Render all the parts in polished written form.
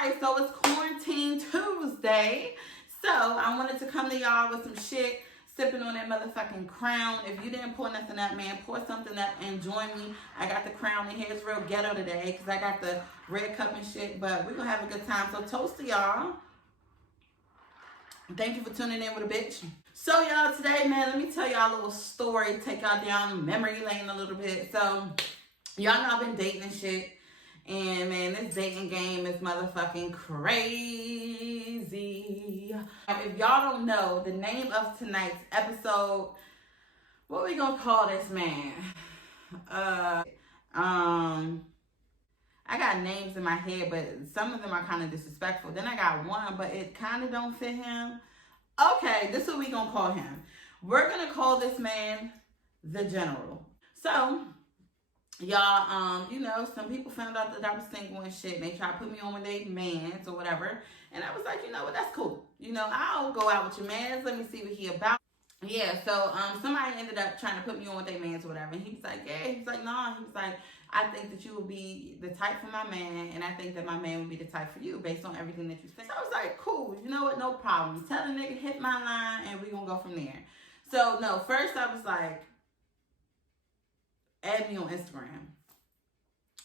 Alright, so it's Quarantine Tuesday. So I wanted to come to y'all with some shit, sipping on that motherfucking Crown. If you didn't pour nothing up, man, pour something up and join me. I got the Crown in here. It's real ghetto today because I got the red cup and shit, but we're gonna have a good time. So toast to y'all. Thank you for tuning in with a bitch. So y'all, today, man, let me tell y'all a little story, take y'all down memory lane a little bit. So y'all know I've been dating and shit. And man, this dating game is motherfucking crazy. If y'all don't know, the name of tonight's episode, what we gonna call this man? I got names in my head, but some of them are kind of disrespectful. Then I got one, but it kind of don't fit him. Okay, this is what we gonna call him. We're gonna call this man the General. So, y'all, you know, some people found out that I was single and shit, and they tried to put me on with their mans or whatever. And I was like, you know what, that's cool. You know, I'll go out with your mans. Let me see what he about. Yeah, so somebody ended up trying to put me on with their mans or whatever. And he was like, yeah. He was like, nah. He was like, I think that you will be the type for my man, and I think that my man would be the type for you based on everything that you said. So I was like, cool. You know what? No problem. Tell the nigga, hit my line, and we gonna go from there. So, no, first I was like, add me on Instagram.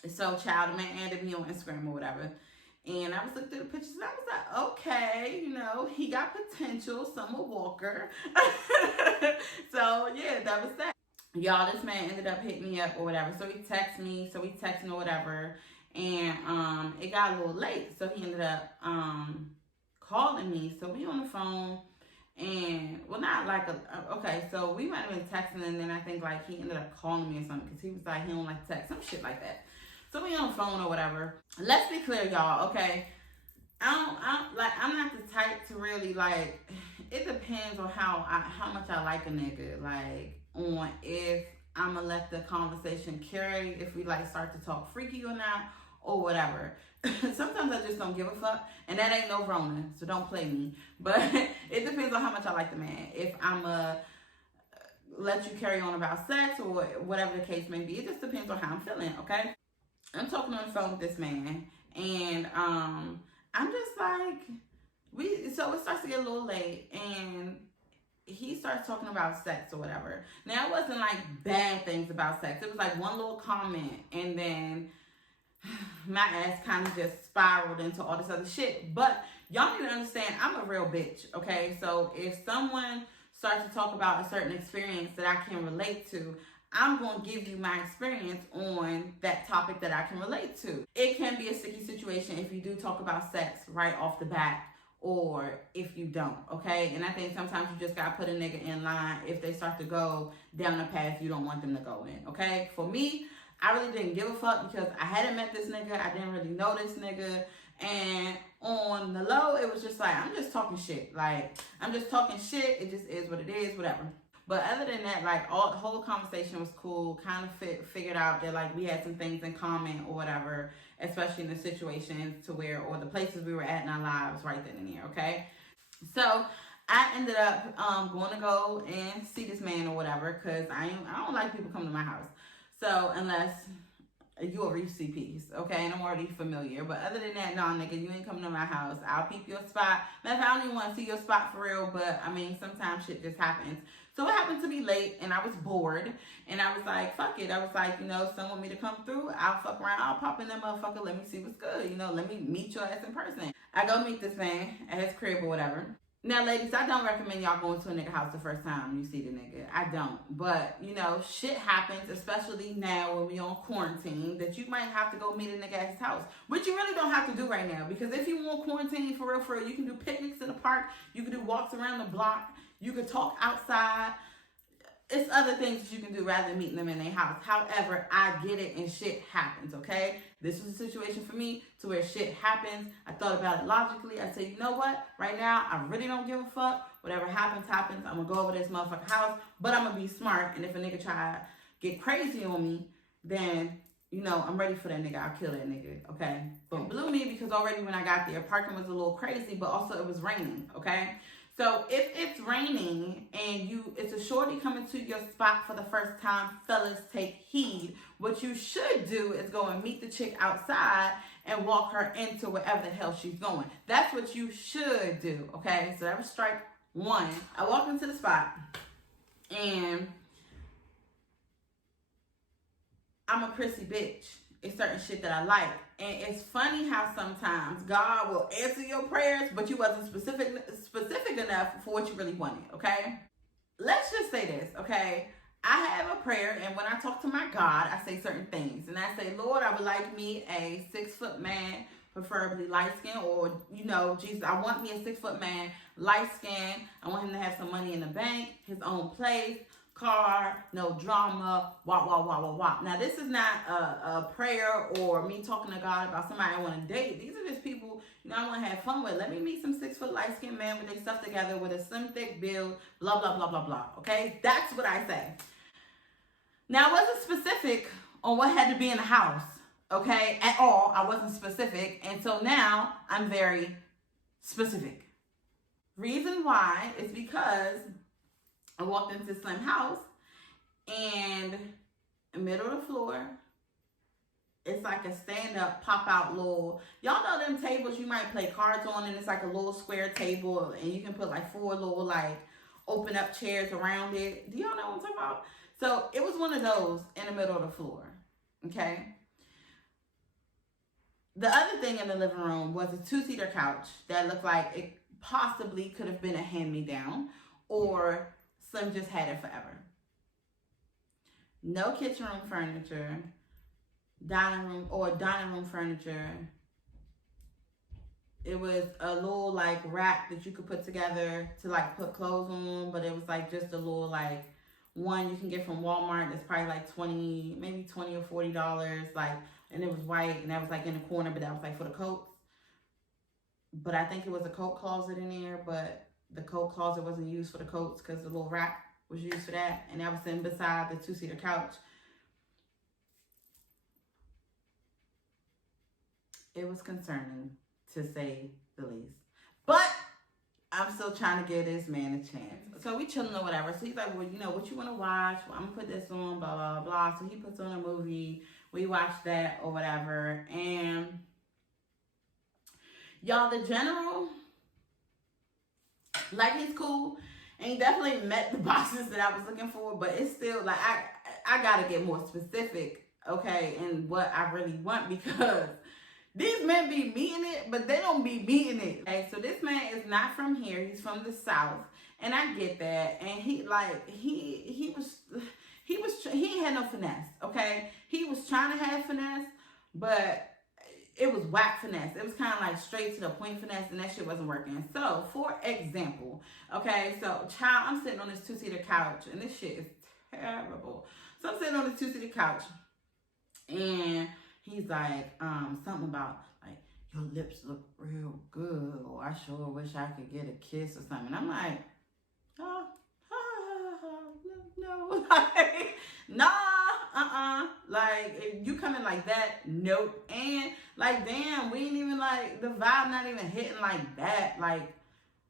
So, child, the man added me on Instagram or whatever. And I was looking through the pictures and I was like, okay, you know, he got potential, Summer Walker. So, yeah, that was that. Y'all, this man ended up hitting me up or whatever. So, he texted me. So, we texting or whatever. And it got a little late. So, he ended up calling me. So, we on the phone. And, well, not like okay, so we might have been texting. And then I think, like, he ended up calling me or something. Because he was like, he don't like text. Some shit like that. So we on the phone or whatever. Let's be clear, y'all, okay? I'm not the type to really, like, it depends on how much I like a nigga. Like, on if I'm gonna let the conversation carry, if we, like, start to talk freaky or not, or whatever. Sometimes I just don't give a fuck, and that ain't no Rona, so don't play me. But it depends on how much I like the man. If I'm let you carry on about sex or whatever the case may be, it just depends on how I'm feeling, okay? I'm talking on the phone with this man, and I'm just like, so it starts to get a little late, and he starts talking about sex or whatever. Now, it wasn't like bad things about sex. It was like one little comment, and then my ass kind of just spiraled into all this other shit. But y'all need to understand, I'm a real bitch, okay? So if someone starts to talk about a certain experience that I can relate to, I'm going to give you my experience on that topic that I can relate to. It can be a sticky situation if you do talk about sex right off the bat or if you don't, okay? And I think sometimes you just got to put a nigga in line if they start to go down a path you don't want them to go in, okay? For me, I really didn't give a fuck because I hadn't met this nigga. I didn't really know this nigga. And on the low, it was just like, I'm just talking shit. Like, I'm just talking shit. It just is what it is, whatever. But other than that, like, the whole conversation was cool. Kind of figured out that, like, we had some things in common or whatever, especially in the situations to where, or the places we were at in our lives right then and there, okay? So I ended up going to go and see this man or whatever because I don't like people coming to my house. So unless you a Reese's piece, okay? And I'm already familiar. But other than that, nah, nigga, you ain't coming to my house. I'll peep your spot. Matter of fact, I don't even want to see your spot for real, but, I mean, sometimes shit just happens. So it happened to be late, and I was bored, and I was like, fuck it. I was like, you know, if someone want me to come through, I'll fuck around. I'll pop in that motherfucker. Let me see what's good. You know, let me meet your ass in person. I go meet this man at his crib or whatever. Now, ladies, I don't recommend y'all going to a nigga house the first time you see the nigga. I don't. But, you know, shit happens, especially now when we on quarantine, that you might have to go meet a nigga at his house. Which you really don't have to do right now. Because if you want quarantine for real, you can do picnics in the park. You can do walks around the block. You can talk outside. It's other things that you can do rather than meeting them in their house. However, I get it and shit happens, okay? This was a situation for me to where shit happens. I thought about it logically. I said, you know what? Right now, I really don't give a fuck. Whatever happens, happens. I'm going to go over to this motherfucking house, but I'm going to be smart. And if a nigga try to get crazy on me, then, you know, I'm ready for that nigga. I'll kill that nigga, okay? Boom. It blew me because already when I got there, parking was a little crazy, but also it was raining, okay? So if it's raining and it's a shorty coming to your spot for the first time, fellas, take heed. What you should do is go and meet the chick outside and walk her into wherever the hell she's going. That's what you should do, okay? So that was strike one. I walked into the spot, and I'm a prissy bitch. It's certain shit that I like. And it's funny how sometimes God will answer your prayers, but you wasn't specific enough for what you really wanted, okay? Let's just say this, okay? I have a prayer, and when I talk to my God, I say certain things. And I say, Lord, I would like me a 6-foot man, preferably light-skinned, or, you know, Jesus, I want me a 6-foot man, light-skinned. I want him to have some money in the bank, his own place, car, no drama, wah, wah, wah, wah, wah. Now, this is not a prayer or me talking to God about somebody I want to date. These are just people, you know, I want to have fun with. Let me meet some 6-foot light-skinned man with their stuff together with a slim, thick build, blah, blah, blah, blah, blah. Okay? That's what I say. Now, I wasn't specific on what had to be in the house, okay, at all. I wasn't specific, and so now I'm very specific. Reason why is because I walked into this slim house, and in the middle of the floor, it's like a stand-up, pop-out little, y'all know them tables you might play cards on, and it's like a little square table, and you can put like 4 little, like, open-up chairs around it. Do y'all know what I'm talking about? So it was one of those in the middle of the floor, okay? The other thing in the living room was a 2-seater couch that looked like it possibly could have been a hand-me-down, or Slim just had it forever. No kitchen room furniture, dining room furniture. It was a little like rack that you could put together to like put clothes on, but it was like just a little like one you can get from Walmart that's probably like maybe $20 or $40, like, and it was white, and that was like in the corner, but that was like for the coats. But I think it was a coat closet in there, but the coat closet wasn't used for the coats because the little rack was used for that, and that was sitting beside the 2-seater couch. It was concerning, to say the least. But I'm still trying to give this man a chance. So we chilling or whatever. So he's like, well, you know, what you want to watch? Well, I'm going to put this on, blah, blah, blah. So he puts on a movie. We watch that or whatever. And y'all, the general, like, he's cool. And he definitely met the boxes that I was looking for. But it's still, like, I got to get more specific, okay, in what I really want, because these men be meeting it, but they don't be meeting it. Okay, so this man is not from here. He's from the South, and I get that. And he ain't had no finesse. Okay, he was trying to have finesse, but it was whack finesse. It was kind of like straight to the point finesse, and that shit wasn't working. So, for example, okay, so I'm sitting on this 2-seater couch, and this shit is terrible. So I'm sitting on this 2-seater couch, and he's like, something about, like, your lips look real good, or I sure wish I could get a kiss or something. And I'm like, no, like, nah, like, if you come in like that, nope. And, like, damn, we ain't even, like, the vibe not even hitting like that, like,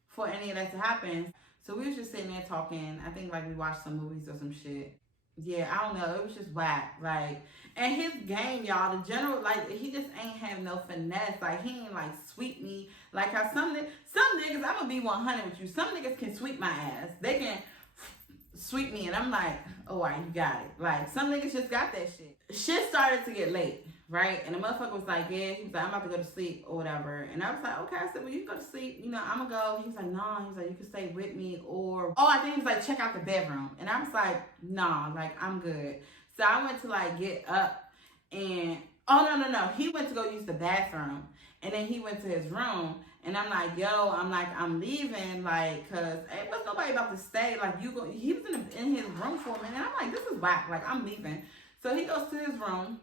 for any of that to happen. So we was just sitting there talking. I think, like, we watched some movies or some shit. Yeah, I don't know. It was just whack. Like, and his game, y'all, the general, like, he just ain't have no finesse. Like, he ain't, like, sweep me. Like, how some niggas, I'm gonna be 100 with you. Some niggas can sweep my ass. They can sweep me, and I'm like, oh, all right, you got it. Like, some niggas just got that shit. Shit started to get late, right? And the motherfucker was like, yeah, he was like, I'm about to go to sleep or whatever. And I was like, okay. I said, well, you can go to sleep. You know, I'm gonna go. He was like, nah. He was like, you can stay with me, or, oh, I think he was like, check out the bedroom. And I was like, nah, like, I'm good. So I went to, like, get up, and, oh, no. He went to go use the bathroom, and then he went to his room, and I'm like, yo, I'm leaving, like, cause ain't was nobody about to stay, like, he was in his room for a minute, and I'm like, this is whack, like, I'm leaving. So he goes to his room,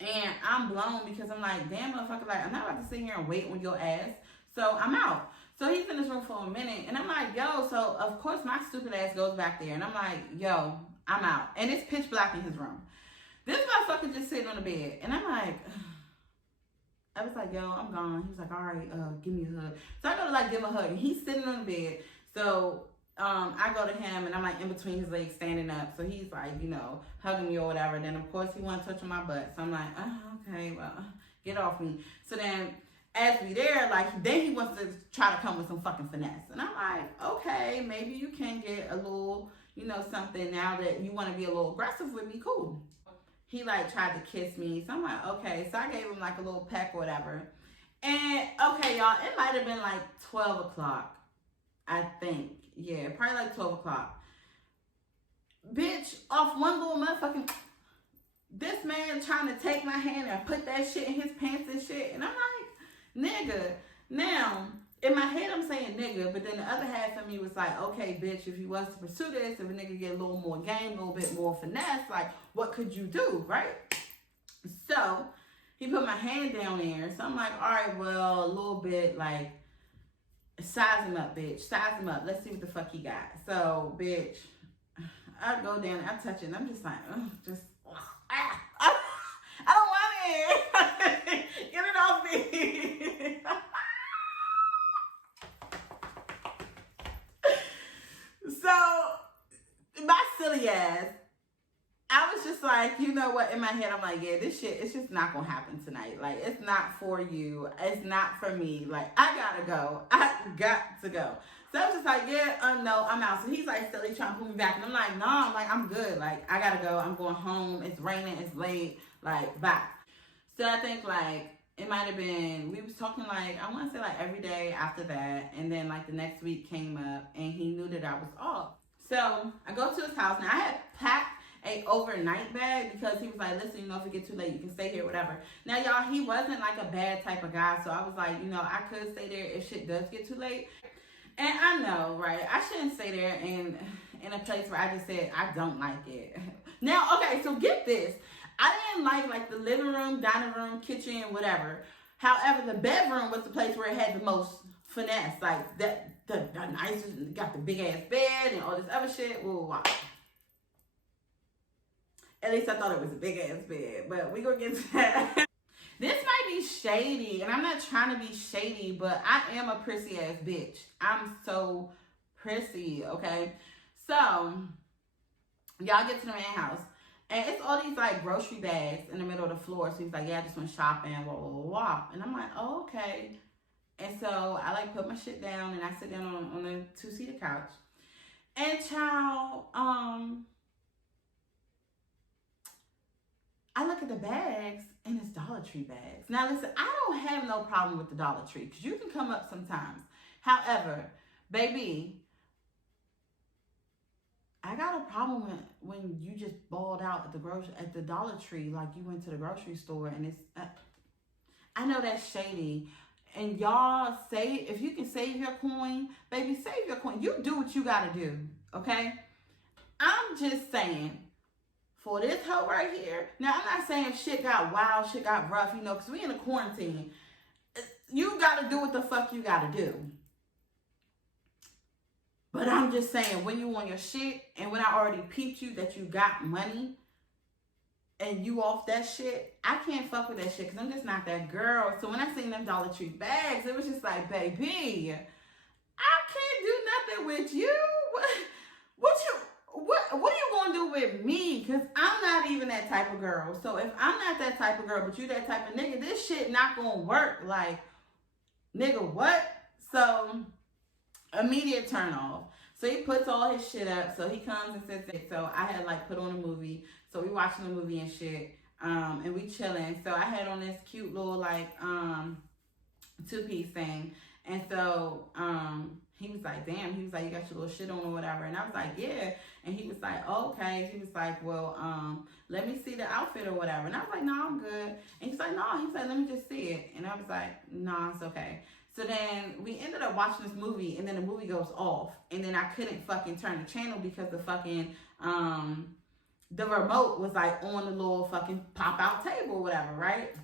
and I'm blown, because I'm like, damn, motherfucker, like, I'm not about to sit here and wait on your ass, so I'm out. So he's in his room for a minute, and I'm like, yo, so of course my stupid ass goes back there, and I'm like, yo, I'm out. And it's pitch black in his room. This motherfucker just sitting on the bed, and I'm like, I was like, yo, I'm gone. He was like, all right, give me a hug. So I go to, like, give him a hug, and he's sitting on the bed. So I go to him, and I'm, like, in between his legs, standing up. So he's, like, you know, hugging me or whatever. Then, of course, he wants to touch on my butt. So I'm like, okay, well, get off me. So then, as we there, like, then he wants to try to come with some fucking finesse. And I'm like, okay, maybe you can get a little, you know, something now that you want to be a little aggressive with me, cool. He, like, tried to kiss me. So I'm like, okay. So I gave him, like, a little peck or whatever. And, okay, y'all, it might have been, like, 12 o'clock, I think. Yeah, probably, like, 12 o'clock. Bitch, off one little motherfucking... This man trying to take my hand and put that shit in his pants and shit. And I'm like, nigga. Now, in my head, I'm saying nigga. But then the other half of me was like, okay, bitch, if you was to pursue this, if a nigga get a little more game, a little bit more finesse, like, what could you do, right? So, he put my hand down there. So, I'm like, all right, well, a little bit, like, size him up, bitch. Size him up. Let's see what the fuck he got. So, bitch, I go down, I touch it, and I'm just like, just... I don't want it. Get it off me. So, my silly ass, I was just like, you know what? In my head, I'm like, yeah, this shit, it's just not going to happen tonight. Like, it's not for you. It's not for me. Like, I got to go. I got to go. So I was just like, yeah, no, I'm out. So he's like silly trying to pull me back. And I'm like, no, I'm good. Like, I got to go. I'm going home. It's raining. It's late. Like, bye. So I think, like, it might have been, we was talking, like, I want to say, like, every day after that. And then, like, the next week came up and he knew that I was off. So I go to his house. Now, I had packed a overnight bag because he was like, listen, you know, if it get too late, you can stay here, whatever. Now, y'all, he wasn't, like, a bad type of guy. So I was like, you know, I could stay there if shit does get too late. And I know, right? I shouldn't stay there in a place where I just said I don't like it. Now, okay, so get this. I didn't like the living room, dining room, kitchen, whatever. However, the bedroom was the place where it had the most finesse. Like, the nicest, got the big ass bed and all this other shit. Ooh, wow. At least I thought it was a big ass bed. But we gonna get to that. This might be shady, and I'm not trying to be shady, but I am a prissy ass bitch. I'm so prissy, okay? So, y'all get to the man house, and it's all these, like, grocery bags in the middle of the floor. So he's like, yeah, I just went shopping, blah, blah, blah, blah. And I'm like, oh, okay. And so I, like, put my shit down, and I sit down on the two-seater couch. And, child, I look at the bags, and it's Dollar Tree bags. Now, listen, I don't have no problem with the Dollar Tree, because you can come up sometimes. However, baby, I got a problem when you just balled out at the Dollar Tree, like you went to the grocery store, and it's, I know that's shady. And y'all say, if you can save your coin, baby, save your coin. You do what you got to do, okay? I'm just saying, for this hoe right here, now I'm not saying if shit got wild, shit got rough, you know, because we in a quarantine. You got to do what the fuck you got to do. But I'm just saying, when you on your shit, and when I already peeped you that you got money, and you off that shit, I can't fuck with that shit, because I'm just not that girl. So when I seen them Dollar Tree bags, it was just like, baby, I can't do nothing with you. What are you gonna do with me? Because I'm not even that type of girl. So if I'm not that type of girl, but you that type of nigga, this shit not gonna work. Like, nigga, what? So, immediate turn off. So he puts all his shit up. So he comes and sits there. So I had, like, put on a movie. So we watching the movie and shit. And we chilling. So I had on this cute little, like, two-piece thing. And so he was like, damn. He was like, you got your little shit on or whatever. And I was like, yeah. And he was like, oh, okay. He was like, well, let me see the outfit or whatever. And I was like, no, I'm good. And he's like, no. He's like, let me just see it. And I was like, no, it's okay. So then we ended up watching this movie, and then the movie goes off. And then I couldn't fucking turn the channel because the fucking, the remote was, like, on the little fucking pop-out table or whatever, right?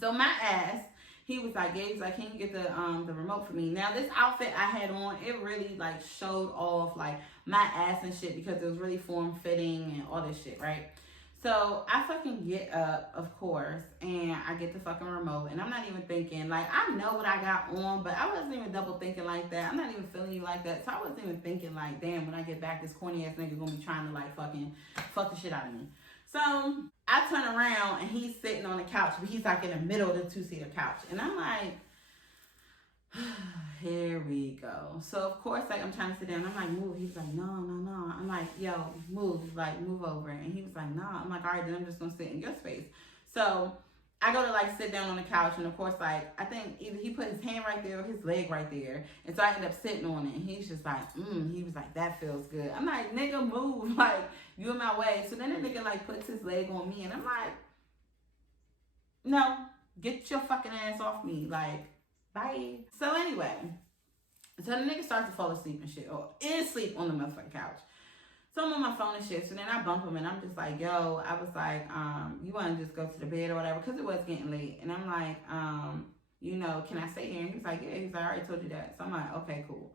So my ass, he was like, yeah, he's like, can you get the remote for me? Now, this outfit I had on, it really, like, showed off, like, my ass and shit, because it was really form-fitting and all this shit, right? So I fucking get up, of course, and I get the fucking remote, and I'm not even thinking, like, I know what I got on, but I wasn't even double thinking like that. I'm not even feeling you like that, so I wasn't even thinking, like, damn, when I get back, this corny ass nigga gonna be trying to, like, fucking fuck the shit out of me. So I turn around and he's sitting on the couch, but he's like in the middle of the two-seater couch. And I'm like, here we go. So of course, like I'm trying to sit down. I'm like, move. He's like, no, no, no. I'm like, yo, move. Like, move over. And he was like, nah. I'm like, all right, then I'm just gonna sit in your space. So I go to like sit down on the couch, and of course, like I think either he put his hand right there or his leg right there, and so I end up sitting on it. And he's just like, he was like, that feels good. I'm like, nigga, move, like you in my way. So then the nigga like puts his leg on me, and I'm like, no, get your fucking ass off me, like, bye. So anyway, so the nigga starts to fall asleep and shit, or is asleep on the motherfucking couch. So I'm on my phone and shit. So then I bump him and I'm just like, yo, I was like, you want to just go to the bed or whatever? Because it was getting late. And I'm like, you know, can I stay here? And he's like, yeah. He's like, I already told you that. So I'm like, okay, cool.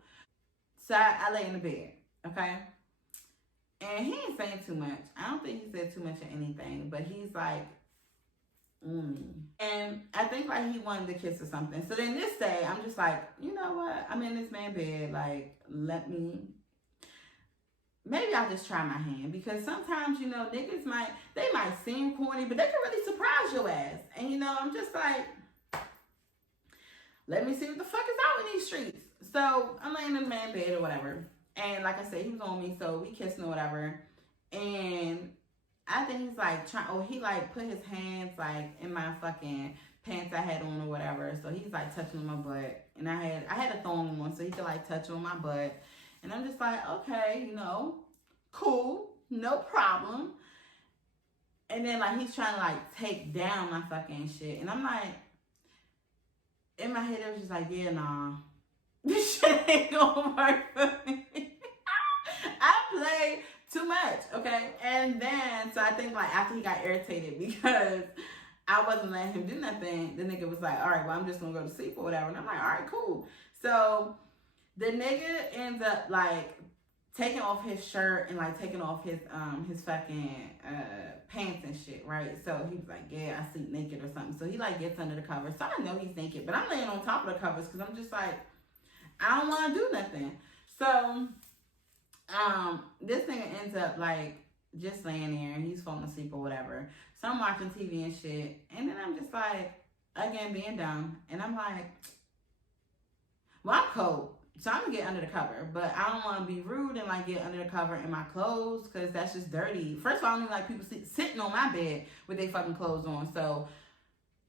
So I lay in the bed, okay? And he ain't saying too much. I don't think he said too much of anything. But he's like, And I think like he wanted to kiss or something. So then this day, I'm just like, you know what? I'm in this man's bed. Like, maybe I'll just try my hand, because sometimes, you know, niggas might seem corny, but they can really surprise your ass. And, you know, I'm just like, let me see what the fuck is out in these streets. So I'm laying in the man bed or whatever. And like I said, he was on me, so we kissing or whatever. And I think he's like he like put his hands like in my fucking pants I had on or whatever. So he's like touching on my butt. And I had a thong on, so he could like touch on my butt. And I'm just like, okay, you know, cool, no problem. And then like he's trying to like take down my fucking shit. And I'm like, in my head, it was just like, yeah, nah, this shit ain't gonna work for me. I play too much, okay? And then, so I think like after he got irritated because I wasn't letting him do nothing, the nigga was like, all right, well, I'm just gonna go to sleep or whatever. And I'm like, all right, cool. So the nigga ends up like taking off his shirt and like taking off his fucking pants and shit, right? So he was like, yeah, I sleep naked or something. So he like gets under the covers. So I know he's naked, but I'm laying on top of the covers because I'm just like, I don't want to do nothing. So this nigga ends up like just laying there and he's falling asleep or whatever. So I'm watching TV and shit, and then I'm just like, again, being dumb, and I'm like, well, I'm cold, so I'm gonna get under the cover, but I don't want to be rude and like get under the cover in my clothes because that's just dirty. First of all, I don't even like people sitting on my bed with their fucking clothes on. So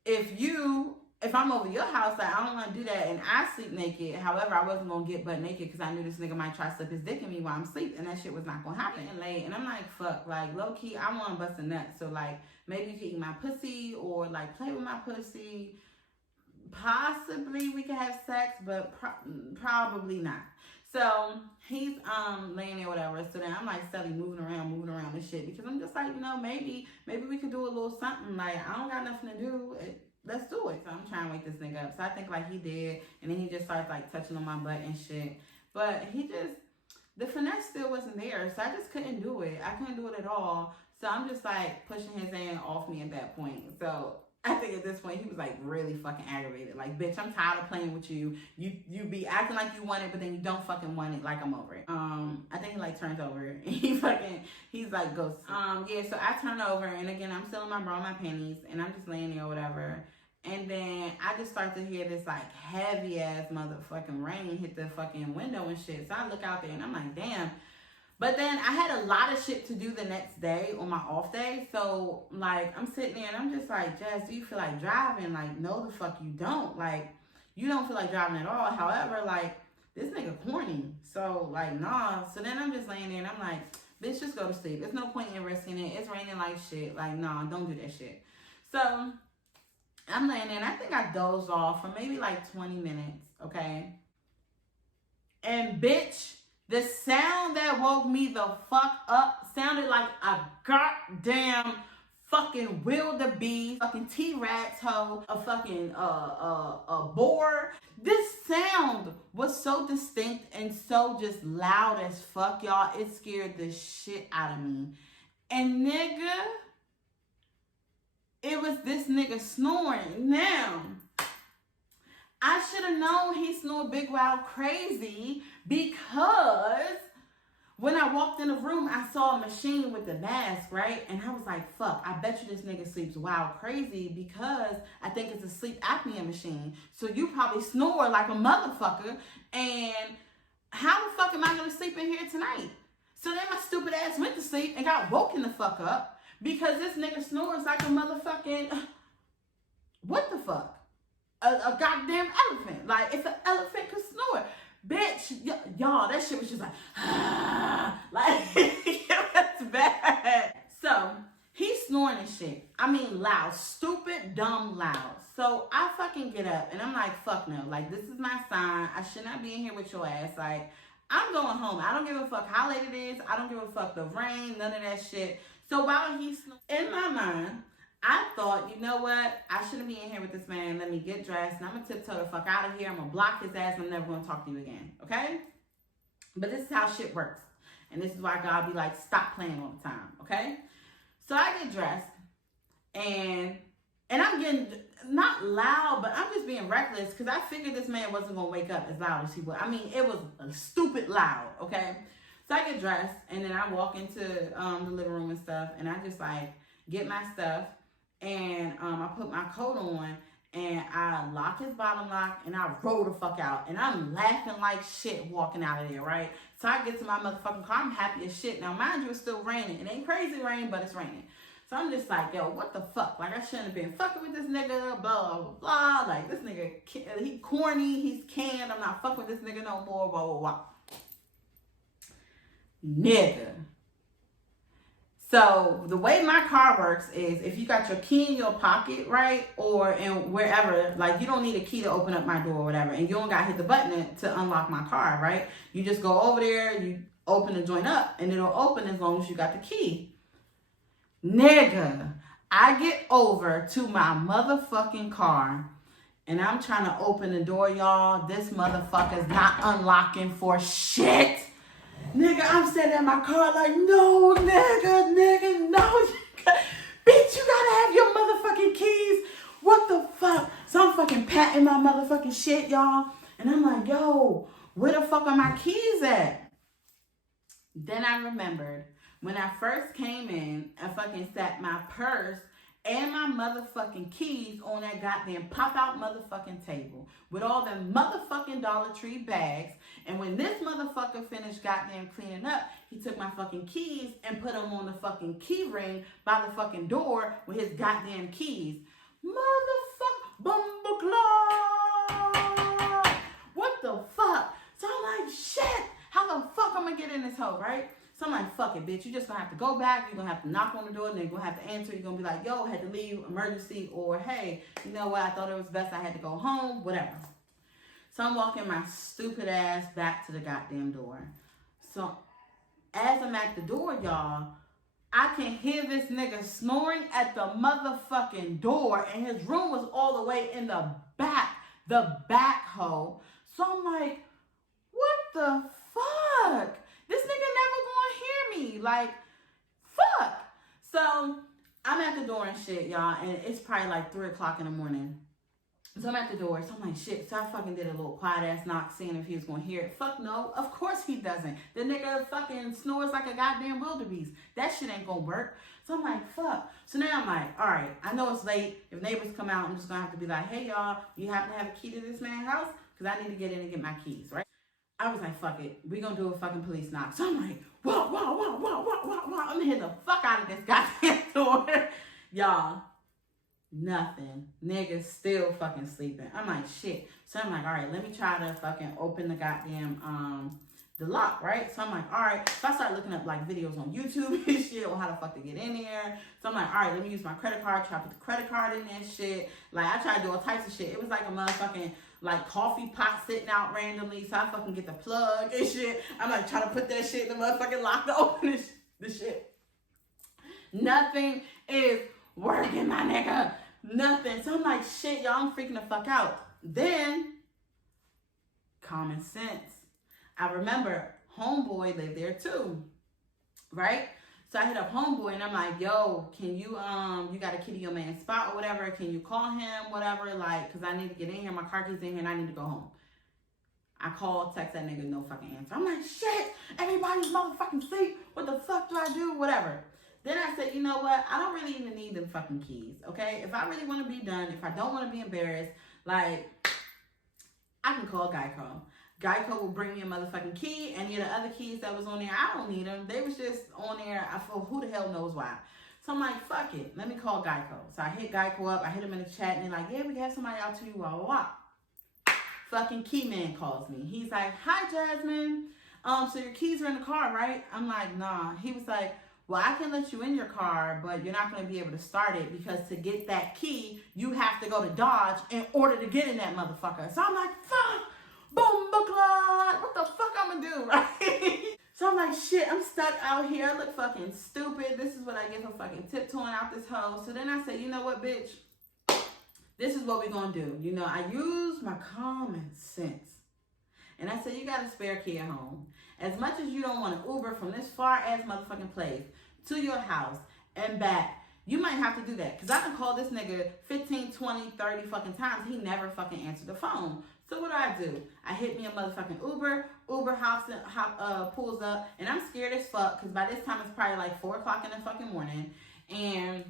if I'm over your house, like, I don't want to do that, and I sleep naked. However, I wasn't gonna get butt naked because I knew this nigga might try to slip his dick in me while I'm asleep, and that shit was not gonna happen. And late, and I'm like, fuck, like low key, I want to bust a nut. So like maybe you can eat my pussy or like play with my pussy. Possibly we could have sex, but probably not. So he's laying there, whatever. So then I'm like steadily moving around and shit because I'm just like, you know, maybe we could do a little something. Like I don't got nothing to do. Let's do it. So I'm trying to wake this nigga up. So I think like he did, and then he just starts like touching on my butt and shit. But the finesse still wasn't there. So I just couldn't do it. I couldn't do it at all. So I'm just like pushing his hand off me at that point. So I think at this point he was like really fucking aggravated. Like, bitch, I'm tired of playing with you. You be acting like you want it, but then you don't fucking want it. Like I'm over it. I think he like turns over and he's like goes. Yeah. So I turn over, and again I'm still in my bra and my panties, and I'm just laying there or whatever. And then I just start to hear this like heavy ass motherfucking rain hit the fucking window and shit. So I look out there and I'm like, damn. But then I had a lot of shit to do the next day on my off day. So, like, I'm sitting there and I'm just like, Jazz, do you feel like driving? Like, no, the fuck you don't. Like, you don't feel like driving at all. However, like, this nigga corny. So, like, nah. So then I'm just laying there and I'm like, bitch, just go to sleep. There's no point in risking it. It's raining like shit. Like, nah, don't do that shit. So, I'm laying there and I think I dozed off for maybe like 20 minutes, okay? And, bitch, the sound that woke me the fuck up sounded like a goddamn fucking wildebeest, fucking T-Rex hoe, a fucking a boar. This sound was so distinct and so just loud as fuck, y'all. It scared the shit out of me. And nigga, it was this nigga snoring. Now, I should have known he snored big, wild, crazy because When I walked in the room, I saw a machine with the mask, right? And I was like, fuck, I bet you this nigga sleeps wild crazy because I think it's a sleep apnea machine. So you probably snore like a motherfucker. And how the fuck am I going to sleep in here tonight? So then my stupid ass went to sleep and got woken the fuck up because this nigga snores like a motherfucking, what the fuck? A goddamn elephant. Like, if an elephant could snore. Bitch, y'all, that shit was just like, like, it was bad. So, he's snoring and shit. I mean, loud, stupid, dumb, loud. So, I fucking get up and I'm like, fuck no. Like, this is my sign. I should not be in here with your ass. Like, I'm going home. I don't give a fuck how late it is. I don't give a fuck the rain, none of that shit. So, while he's in my mind, I thought, you know what? I shouldn't be in here with this man. Let me get dressed. And I'm going to tiptoe the fuck out of here. I'm going to block his ass. And I'm never going to talk to you again. Okay? But this is how shit works. And this is why God be like, stop playing all the time. Okay? So I get dressed. And I'm getting, not loud, but I'm just being reckless. Because I figured this man wasn't going to wake up as loud as he would. I mean, it was stupid loud. Okay? So I get dressed. And then I walk into the living room and stuff. And I just like get my stuff. And I put my coat on and I lock his bottom lock and I roll the fuck out. And I'm laughing like shit walking out of there, right? So I get to my motherfucking car. I'm happy as shit. Now, mind you, it's still raining. It ain't crazy rain, but it's raining. So I'm just like, yo, what the fuck? Like, I shouldn't have been fucking with this nigga, blah, blah, blah. Like, this nigga, he corny, he's canned. I'm not fucking with this nigga no more, blah, blah, blah. Nigga. So the way my car works is if you got your key in your pocket, right, or in wherever, like you don't need a key to open up my door or whatever, and you don't got to hit the button to unlock my car, right? You just go over there, you open the joint up, and it'll open as long as you got the key. Nigga, I get over to my motherfucking car, and I'm trying to open the door, y'all. This motherfucker's not unlocking for shit. Nigga, I'm sitting in my car like, no, nigga, no. Bitch, you gotta have your motherfucking keys. What the fuck? So I'm fucking patting my motherfucking shit, y'all. And I'm like, yo, where the fuck are my keys at? Then I remembered when I first came in, I fucking sat my purse and my motherfucking keys on that goddamn pop-out motherfucking table with all them motherfucking Dollar Tree bags. And when this motherfucker finished goddamn cleaning up, he took my fucking keys and put them on the fucking key ring by the fucking door with his goddamn keys. Motherfucker, bumbleclaw. What the fuck? So I'm like, shit, how the fuck I'm gonna get in this hole, right? So I'm like, fuck it, bitch. You just gonna have to go back. You're gonna have to knock on the door and they're gonna have to answer. You're gonna be like, yo, had to leave, emergency, or hey, you know what? I thought it was best I had to go home, whatever. So I'm walking my stupid ass back to the goddamn door. So as I'm at the door, y'all, I can hear this nigga snoring at the motherfucking door, and his room was all the way in the back hole. So I'm like, what the fuck? This nigga never gonna hear me. Like, fuck. So I'm at the door and shit, y'all, and it's probably like 3 o'clock in the morning. So I'm at the door, so I'm like, shit. So I fucking did a little quiet ass knock, seeing if he was gonna hear it. Fuck no, of course he doesn't. The nigga fucking snores like a goddamn wildebeest. That shit ain't gonna work. So I'm like, fuck. So now I'm like, all right, I know it's late. If neighbors come out, I'm just gonna have to be like, hey y'all, you happen to have a key to this man's house? Because I need to get in and get my keys, right? I was like, fuck it. We gonna do a fucking police knock. So I'm like, whoa. I'm gonna hit the fuck out of this goddamn door. Y'all, nothing. Niggas still fucking sleeping. I'm like, shit. So I'm like, all right, let me try to fucking open the goddamn, the lock, right? So I'm like, all right. So I started looking up like videos on YouTube and shit on how the fuck to get in there. So I'm like, all right, let me use my credit card. Try to put the credit card in that shit. Like, I tried to do all types of shit. It was like a motherfucking like coffee pot sitting out randomly, so I fucking get the plug and shit. I'm like trying to put that shit in the motherfucking lock to open this shit. Nothing is working, my nigga. Nothing. So I'm like, shit, y'all, I'm freaking the fuck out. Then, common sense. I remember homeboy lived there too, right? So I hit up homeboy and I'm like, yo, can you, you got a key to your man's spot or whatever? Can you call him, whatever? Like, cause I need to get in here. My car keys in here and I need to go home. I call, text that nigga, no fucking answer. I'm like, shit, everybody's motherfucking sleep. What the fuck do I do? Whatever. Then I said, you know what? I don't really even need them fucking keys, okay? If I really want to be done, if I don't want to be embarrassed, like, I can call Geico. Geico will bring me a motherfucking key. Any of the other keys that was on there, I don't need them. They was just on there for who the hell knows why. So I'm like, fuck it. Let me call Geico. So I hit Geico up. I hit him in the chat, and they're like, yeah, we have somebody out to you, blah, blah, blah. Fucking key man calls me. He's like, hi, Jasmine. So your keys are in the car, right? I'm like, nah. He was like, well, I can let you in your car, but you're not going to be able to start it because to get that key, you have to go to Dodge in order to get in that motherfucker. So I'm like, fuck, boom, booklet. What the fuck I'm going to do, right? So I'm like, shit, I'm stuck out here. I look fucking stupid. This is what I get for fucking tiptoeing out this hole. So then I said, you know what, bitch? This is what we're going to do. You know, I use my common sense. And I said, you got a spare key at home. As much as you don't want to Uber from this far-ass motherfucking place to your house and back, you might have to do that. Because I done called this nigga 15, 20, 30 fucking times. He never fucking answered the phone. So what do? I hit me a motherfucking Uber. Uber pulls up. And I'm scared as fuck. Because by this time, it's probably like 4 o'clock in the fucking morning. And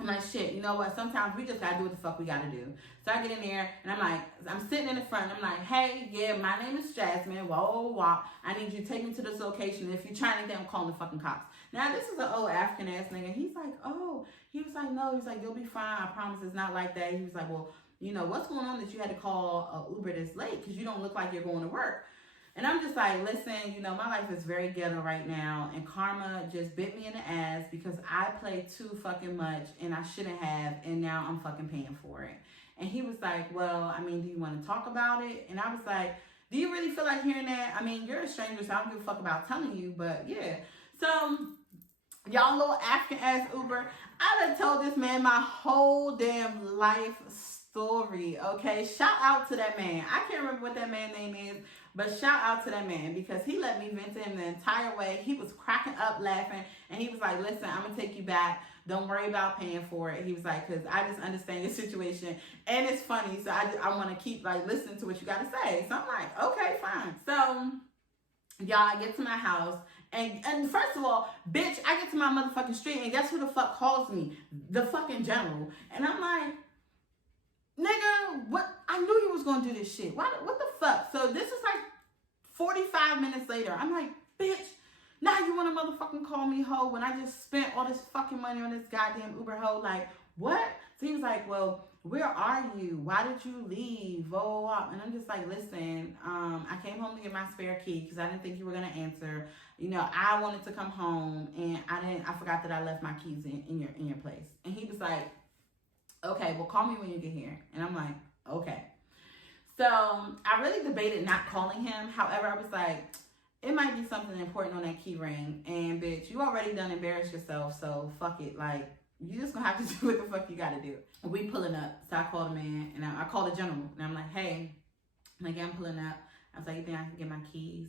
I'm like, shit, you know what? Sometimes we just gotta do what the fuck we gotta do. So I get in there and I'm like, I'm sitting in the front. I'm like, hey, yeah, my name is Jasmine. Whoa, whoa. I need you to take me to this location. If you try anything, I'm calling the fucking cops. Now, this is an old African ass nigga. He's like, oh, he was like, no. He's like, you'll be fine. I promise it's not like that. He was like, well, you know, what's going on that you had to call Uber this late? Because you don't look like you're going to work. And I'm just like, listen, you know, my life is very ghetto right now. And karma just bit me in the ass because I play too fucking much and I shouldn't have. And now I'm fucking paying for it. And he was like, well, I mean, do you want to talk about it? And I was like, do you really feel like hearing that? I mean, you're a stranger, so I don't give a fuck about telling you. But yeah. So, y'all little African ass Uber, I done told this man my whole damn life story, okay? Shout out to that man. I can't remember what that man's name is. But shout out to that man because he let me vent to him the entire way. He was cracking up laughing. And he was like, listen, I'm going to take you back. Don't worry about paying for it. He was like, because I just understand your situation. And it's funny. So I want to keep like listening to what you got to say. So I'm like, okay, fine. So y'all, I get to my house. And first of all, bitch, I get to my motherfucking street. And guess who the fuck calls me? The fucking general. And I'm like, nigga, what? I knew you was going to do this shit. What the fuck? So this is like 45 minutes later. I'm like, bitch, now you want to motherfucking call me hoe when I just spent all this fucking money on this goddamn Uber hoe? Like, what? So he was like, well, where are you? Why did you leave? Oh, and I'm just like, listen, I came home to get my spare key because I didn't think you were going to answer. You know, I wanted to come home and I forgot that I left my keys in your place. And he was like, okay, well, call me when you get here. And I'm like, okay. So I really debated not calling him. However, I was like, it might be something important on that key ring. And bitch, you already done embarrassed yourself. So fuck it. Like, you just gonna have to do what the fuck you gotta do. We pulling up. So I called a man and I called the general. And I'm like, hey, I'm pulling up. I was like, you think I can get my keys?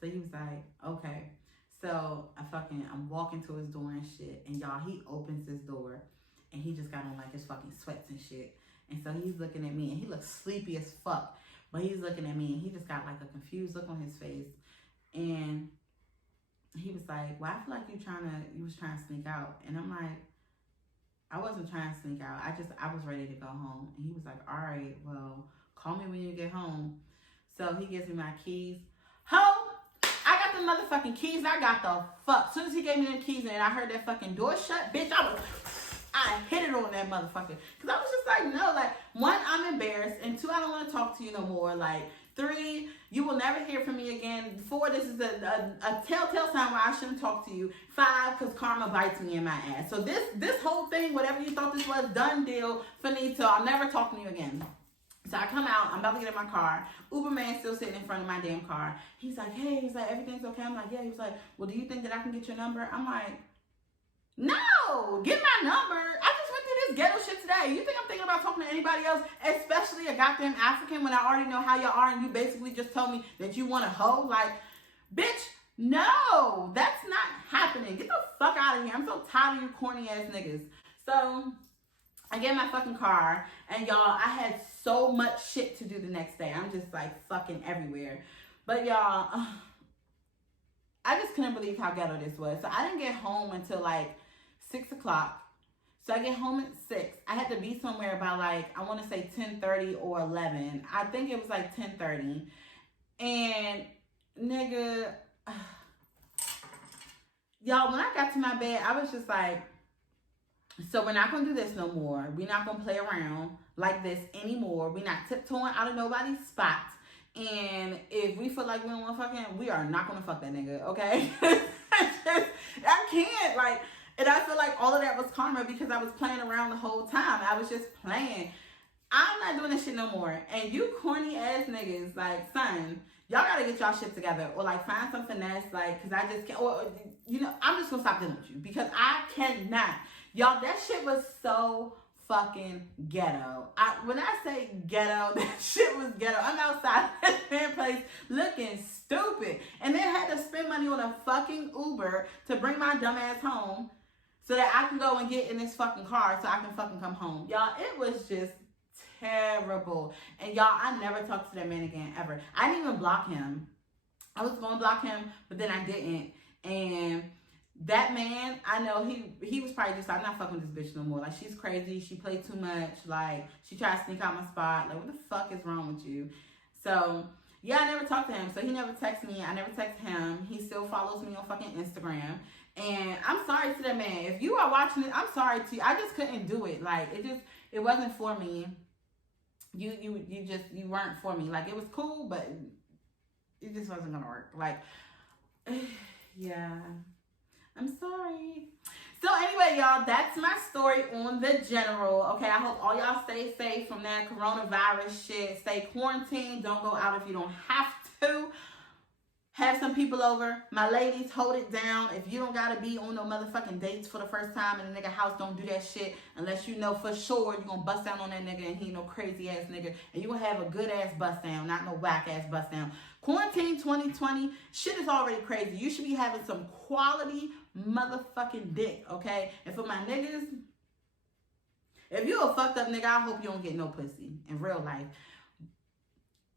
So he was like, okay. So I'm walking to his door and shit. And y'all, he opens his door. And he just got on like his fucking sweats and shit. And so he's looking at me and he looks sleepy as fuck. But he's looking at me and he just got like a confused look on his face. And he was like, well, I feel like you was trying to sneak out. And I'm like, I wasn't trying to sneak out. I was ready to go home. And he was like, all right, well, call me when you get home. So he gives me my keys. Ho! I got the motherfucking keys. I got the fuck. As soon as he gave me the keys and I heard that fucking door shut, bitch, I hit it on that motherfucker. Because I was just like, no, like, 1, I'm embarrassed. And 2, I don't want to talk to you no more. Like, 3, you will never hear from me again. 4, this is a telltale sign why I shouldn't talk to you. 5, because karma bites me in my ass. So this whole thing, whatever you thought this was, done deal, finito. I'm never talking to you again. So I come out, I'm about to get in my car. Uber man still sitting in front of my damn car. He's like, hey, everything's okay. I'm like, yeah. He was like, well, do you think that I can get your number? I'm like, no, get my number. I just went through this ghetto shit today. You think I'm thinking about talking to anybody else, especially a goddamn African, when I already know how y'all are and you basically just told me that you want a hoe? Like, bitch, no, that's not happening. Get the fuck out of here. I'm so tired of you corny ass niggas. So I get in my fucking car, and y'all, I had so much shit to do the next day. I'm just like fucking everywhere. But y'all, I just couldn't believe how ghetto this was. So I didn't get home until like 6 o'clock. So I get home at 6. I had to be somewhere by like, I want to say 10:30 or 11. I think it was like 10:30. And nigga, y'all, when I got to my bed, I was just like, so we're not going to do this no more. We're not going to play around like this anymore. We're not tiptoeing out of nobody's spots. And if we feel like we don't want to fuck him, we are not going to fuck that nigga, okay? I can't, like, and I feel like all of that was karma because I was playing around the whole time. I was just playing. I'm not doing this shit no more. And you corny ass niggas, like, son, y'all gotta get y'all shit together. Or, like, find some finesse, like, because I just can't, or, you know, I'm just gonna stop dealing with you because I cannot. Y'all, that shit was so fucking ghetto. When I say ghetto, that shit was ghetto. I'm outside that place looking stupid. And then had to spend money on a fucking Uber to bring my dumb ass home so that I can go and get in this fucking car so I can fucking come home. Y'all, it was just terrible. And y'all, I never talked to that man again, ever. I didn't even block him. I was going to block him, but then I didn't. And that man, I know he was probably just like, I'm not fucking with this bitch no more. Like, she's crazy. She played too much. Like, she tried to sneak out my spot. Like, what the fuck is wrong with you? So, yeah, I never talked to him. So, he never texted me. I never text him. He still follows me on fucking Instagram. And I'm sorry to that man. If you are watching it, I'm sorry to you. I just couldn't do it. Like, it wasn't for me. You weren't for me. Like, it was cool, but it just wasn't gonna work. Like, yeah. I'm sorry. So anyway, y'all, that's my story on the general. Okay, I hope all y'all stay safe from that coronavirus shit. Stay quarantined. Don't go out if you don't have to. Have some people over. My ladies, hold it down. If you don't gotta be on no motherfucking dates for the first time in a nigga house, don't do that shit unless you know for sure you're gonna bust down on that nigga and he no crazy ass nigga. And you gonna have a good ass bust down, not no whack ass bust down. Quarantine 2020, shit is already crazy. You should be having some quality motherfucking dick, okay? And for my niggas, if you a fucked up nigga, I hope you don't get no pussy in real life.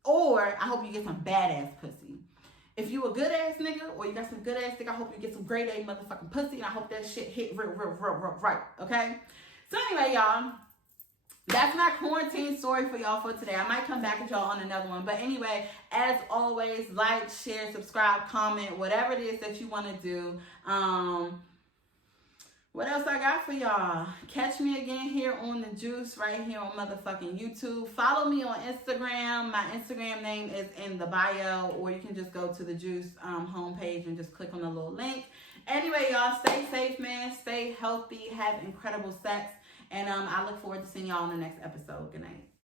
Or I hope you get some badass pussy. If you a good ass nigga or you got some good ass dick, I hope you get some grade A motherfucking pussy, and I hope that shit hit real right, okay? So anyway, y'all, that's my quarantine story for y'all for today. I might come back at y'all on another one. But anyway, as always, like, share, subscribe, comment, whatever it is that you want to do. What else I got for y'all? Catch me again here on the Juice, right here on motherfucking YouTube. Follow me on Instagram. My Instagram name is in the bio, or you can just go to the Juice homepage and just click on the little link. Anyway, y'all, stay safe, man. Stay healthy. Have incredible sex. And I look forward to seeing y'all in the next episode. Good night.